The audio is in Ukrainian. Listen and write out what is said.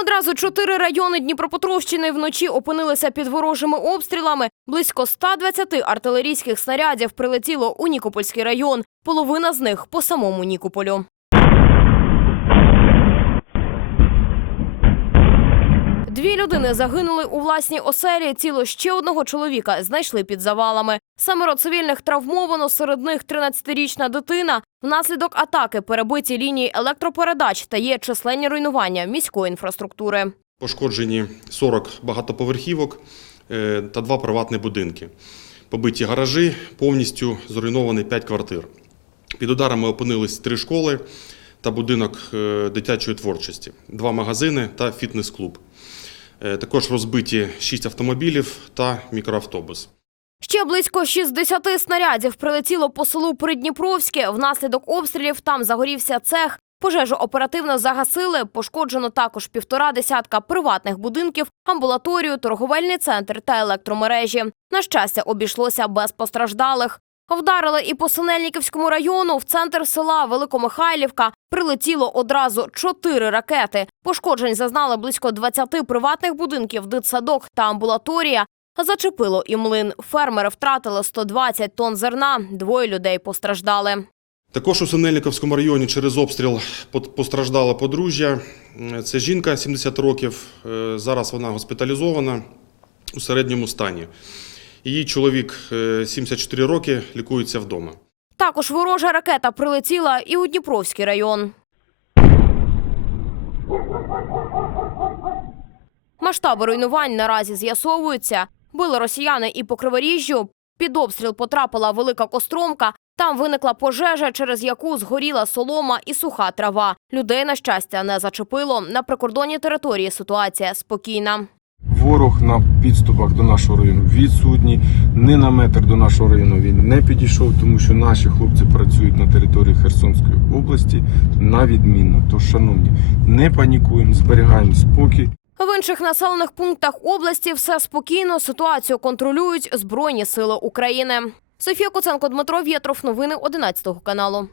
Одразу чотири райони Дніпропетровщини вночі опинилися під ворожими обстрілами. Близько 120 артилерійських снарядів прилетіло у Нікопольський район. Половина з них по самому Нікополю. Дві людини загинули у власній оселі. Тіло ще одного чоловіка знайшли під завалами. Семеро цивільних травмовано, серед них 13-річна дитина. Внаслідок атаки перебиті лінії електропередач та є численні руйнування міської інфраструктури. Пошкоджені 40 багатоповерхівок е, та два приватні будинки. Побиті гаражі, повністю зруйновані 5 квартир. Під ударами опинились три школи та будинок е, дитячої творчості, два магазини та фітнес-клуб. Е, Також розбиті 6 автомобілів та мікроавтобус. Ще близько 60 снарядів прилетіло по селу Придніпровське. Внаслідок обстрілів там загорівся цех. Пожежу оперативно загасили. Пошкоджено також півтора десятка приватних будинків, амбулаторію, торговельний центр та електромережі. На щастя, обійшлося без постраждалих. Вдарили і по Синельниківському району в центр села Великомихайлівка прилетіло одразу чотири ракети. Пошкоджень зазнали близько 20 приватних будинків, дитсадок та амбулаторія. Зачепило і млин. Фермери втратили 120 тонн зерна. Двоє людей постраждали. Також у Синельниковському районі через обстріл постраждала подружжя. Е, Це жінка 70 років. Е, Зараз вона госпіталізована у середньому стані. Її чоловік е, 74 роки лікується вдома. Також ворожа ракета прилетіла і у Дніпровський район. Масштаби руйнувань наразі з'ясовуються. Били росіяни і по Криворіжжю. Під обстріл потрапила велика костромка. Там виникла пожежа, через яку згоріла солома і суха трава. Людей, на щастя, не зачепило. На прикордонній території ситуація спокійна. Ворог на підступах до нашого району відсутній. Ні на метр до нашого району він не підійшов, тому що наші хлопці працюють на території Херсонської області на відмінно. Тож, шановні, не панікуємо, зберігаємо спокій. В інших населених пунктах області все спокійно. Ситуацію контролюють Збройні сили України. Софія Коценко, Дмитро Вєтров. Новини 11 каналу.